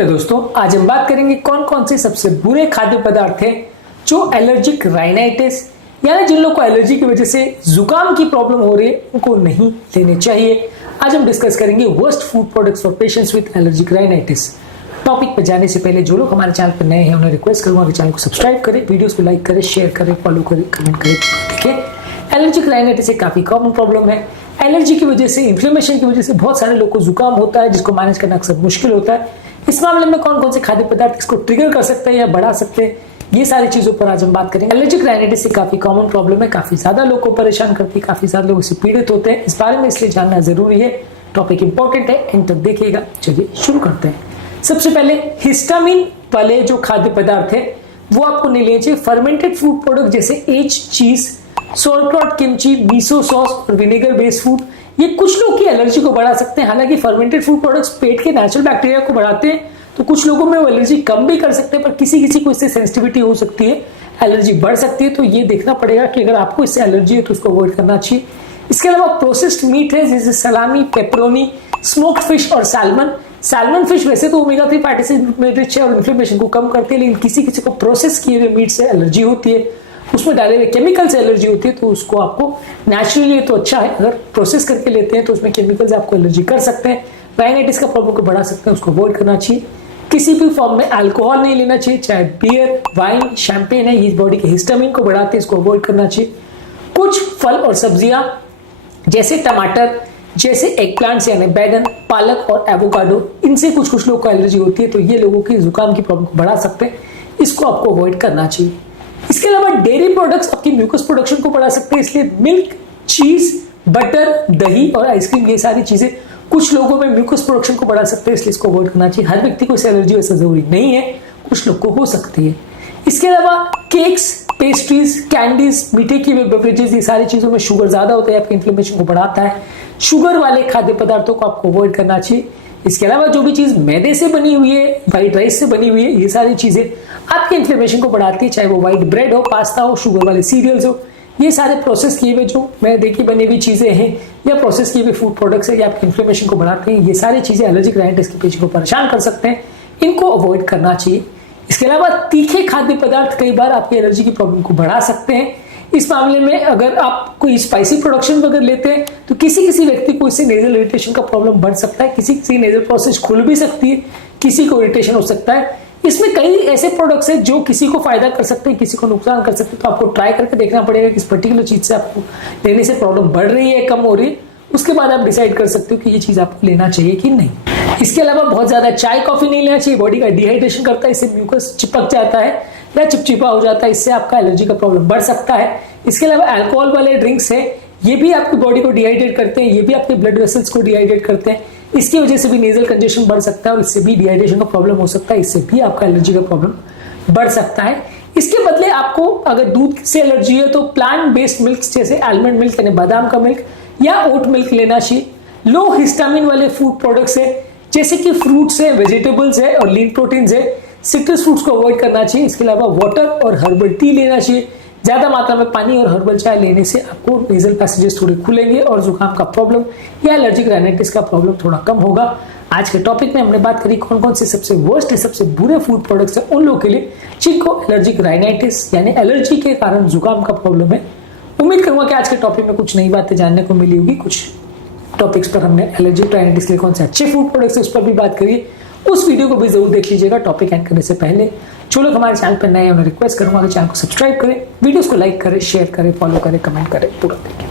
Hello दोस्तों, आज हम बात करेंगे कौन कौन से सबसे बुरे खाद्य पदार्थ हैं जो एलर्जिक राइनाइटिस यानी जिन लोगों को एलर्जी की वजह से जुकाम की प्रॉब्लम हो रही है उनको नहीं लेने चाहिए। आज हम डिस्कस करेंगे worst food products for patients with allergic rhinitis. Topic पे जाने से पहले जो लोग हमारे चैनल पर नए हैं उन्हें रिक्वेस्ट करूंगा कि चैनल को सब्सक्राइब करें, वीडियोस को लाइक करें, शेयर करें, फॉलो करें, कमेंट करें। ठीक है, एलर्जिक राइनाइटिस एक काफी कॉमन प्रॉब्लम है। एलर्जी की वजह से, इन्फ्लेमेशन की वजह से बहुत सारे लोगों को जुकाम होता है जिसको मैनेज करना अक्सर मुश्किल होता है। इस मामले में कौन कौन से खाद्य पदार्थ इसको ट्रिगर कर सकते हैं या बढ़ा सकते हैं, ये सारी चीजों पर आज हम बात करेंगे। एलर्जिक राइनाइटिस एक काफी कॉमन प्रॉब्लम है, काफी ज्यादा लोगों को परेशान करती है, काफी ज्यादा लोग इससे पीड़ित होते हैं। इस बारे में इसलिए जानना जरूरी है, टॉपिक इंपॉर्टेंट है, एंड तक देखिएगा। चलिए शुरू करते हैं। सबसे पहले हिस्टामिन वाले जो खाद्य पदार्थ है वो आपको नहीं लेने चाहिए। फर्मेंटेड फूड प्रोडक्ट जैसे एज चीज, सॉल्टक्रॉट किमची, मिसो सॉस और विनेगर बेस्ड फूड, ये कुछ लोग की एलर्जी को बढ़ा सकते हैं। हालांकि फर्मेंटेड फूड प्रोडक्ट्स पेट के नेचुरल बैक्टीरिया को बढ़ाते हैं, तो कुछ लोगों में वो एलर्जी कम भी कर सकते हैं, पर किसी किसी को इससे सेंसिटिविटी हो सकती है, एलर्जी बढ़ सकती है। तो ये देखना पड़ेगा कि अगर आपको इससे एलर्जी है तो उसको अवॉइड करना चाहिए। इसके अलावा प्रोसेस्ड मीट है जैसे सलामी, पेपरोनी, स्मोक्ड फिश और सैल्मन। सैल्मन फिश वैसे तो ओमेगा 3 फैटी एसिड में रिच है और इन्फ्लेमेशन को कम करती है, लेकिन किसी किसी को प्रोसेस किए हुए मीट से एलर्जी होती है, उसमें डाले हुए केमिकल से एलर्जी होती है। तो उसको आपको नेचुरली तो अच्छा है, अगर प्रोसेस करके लेते हैं तो उसमें केमिकल से आपको एलर्जी कर सकते हैं, राइनाइटिस का प्रॉब्लम को बढ़ा सकते हैं, उसको अवॉइड करना चाहिए। किसी भी फॉर्म में अल्कोहल नहीं लेना चाहिए, चाहे बियर, वाइन, शैंपेन है, ये बॉडी के हिस्टामिन को बढ़ाते हैं, इसको अवॉइड करना चाहिए। कुछ फल और सब्जियां जैसे टमाटर, जैसे एग प्लांट्स यानी बैगन, पालक और एवोकाडो, इनसे कुछ कुछ लोगों को एलर्जी होती है, तो ये लोगों की जुकाम की प्रॉब्लम को बढ़ा सकते हैं, इसको आपको अवॉइड करना चाहिए। इसके अलावा डेयरी प्रोडक्ट्स आपकी म्यूकस प्रोडक्शन को बढ़ा सकते हैं, इसलिए मिल्क, चीज, बटर, दही और आइसक्रीम, ये सारी चीजें कुछ लोगों में म्यूकस प्रोडक्शन को बढ़ा सकते हैं, इसलिए इसको अवॉइड करना चाहिए। हर व्यक्ति को इससे एलर्जी वैसा जरूरी नहीं है, कुछ लोग को हो सकती है। इसके अलावा केक्स, पेस्ट्रीज, कैंडीज, मीठे की बेवरेजेस, ये सारी चीजों में शुगर ज्यादा होता है, आपके इन्फ्लेमेशन को बढ़ाता है। शुगर वाले खाद्य पदार्थों को आपको अवॉइड करना चाहिए। इसके अलावा जो भी चीज मैदे से बनी हुई है, व्हाइट राइस से बनी हुई है, ये सारी चीजें आपके इन्फ्लेमेशन को बढ़ाती है, चाहे वो व्हाइट ब्रेड हो, पास्ता हो, शुगर वाले सीरियल्स हो, ये सारे प्रोसेस किए हुए जो मैदे की बनी हुई चीजें हैं या प्रोसेस किए हुए फूड प्रोडक्ट्स है, ये आपके इन्फ्लेमेशन को बढ़ाते हैं। ये सारी चीजें एलर्जिक राइनाइटिस के पेशेंट को परेशान कर सकते हैं, इनको अवॉइड करना चाहिए। इसके अलावा तीखे खाद्य पदार्थ कई बार आपकी एलर्जी की प्रॉब्लम को बढ़ा सकते हैं। इस मामले में अगर आप कोई स्पाइसी प्रोडक्शन अगर लेते हैं तो किसी किसी व्यक्ति को इससे नेजल इरिटेशन का प्रॉब्लम बढ़ सकता है, किसी किसी नेजल प्रोसेस खुल भी सकती है, किसी को इरिटेशन हो सकता है। इसमें कई ऐसे प्रोडक्ट्स हैं जो किसी को फायदा कर सकते हैं, किसी को नुकसान कर सकते हैं, तो आपको ट्राई करके देखना पड़ेगा कि इस पर्टिकुलर चीज से आपको लेने से प्रॉब्लम बढ़ रही है, कम हो रही है, उसके बाद आप डिसाइड कर सकते हो कि ये चीज आपको लेना चाहिए कि नहीं। इसके अलावा बहुत ज्यादा चाय कॉफी नहीं लेना चाहिए, बॉडी का डिहाइड्रेशन करता है, इससे म्यूकस चिपक जाता है या चिपचिपा हो जाता है, इससे आपका एलर्जी का प्रॉब्लम बढ़ सकता है। इसके अलावा अल्कोहल वाले ड्रिंक्स है, ये भी आपकी बॉडी को डिहाइड्रेट करते हैं, ये भी आपके ब्लड वेसल्स को डिहाइड्रेट करते हैं, इसकी वजह से भी नेजल कंजेशन बढ़ सकता है और इससे भी डिहाइड्रेशन का प्रॉब्लम हो सकता है, इससे भी आपका एलर्जी का प्रॉब्लम बढ़ सकता है। इसके बदले आपको अगर दूध से एलर्जी है तो प्लांट बेस्ड मिल्क जैसे आलमंड मिल्क यानी बादाम का मिल्क या ओट मिल्क लेना चाहिए। लो हिस्टामिन वाले फूड प्रोडक्ट्स है जैसे कि फ्रूट्स है, वेजिटेबल्स है और लीन प्रोटीन्स है, सिट्रस फ्रूट्स को अवॉइड करना चाहिए। इसके अलावा वाटर और हर्बल टी लेना चाहिए। ज्यादा मात्रा में पानी और हर्बल चाय लेने से आपको नेजल पैसेजेस थोड़े खुलेंगे और जुकाम का प्रॉब्लम या एलर्जिक राइनाइटिस का प्रॉब्लम थोड़ा कम होगा। आज के टॉपिक में हमने बात करी कौन कौन से सबसे वर्स्ट, सबसे बुरे फूड प्रोडक्ट्स हैं उन लोगों के लिए जिनको एलर्जिक राइनाइटिस यानी एलर्जी के कारण जुकाम का प्रॉब्लम है। उम्मीद करूंगा कि आज के टॉपिक में कुछ नई बातें जानने को मिली होगी। कुछ टॉपिक्स पर हमने एलर्जिक राइनाइटिस के लिए कौन से अच्छे फूड प्रोडक्ट्स है उस पर भी बात करिए, उस वीडियो को भी जरूर देख लीजिएगा। टॉपिक एंड करने से पहले जो लोग हमारे चैनल पर नए हैं उन्हें रिक्वेस्ट करूंगा कि चैनल को सब्सक्राइब करें, वीडियोस को लाइक करें, शेयर करें, फॉलो करें, कमेंट करें, पूरा देखें।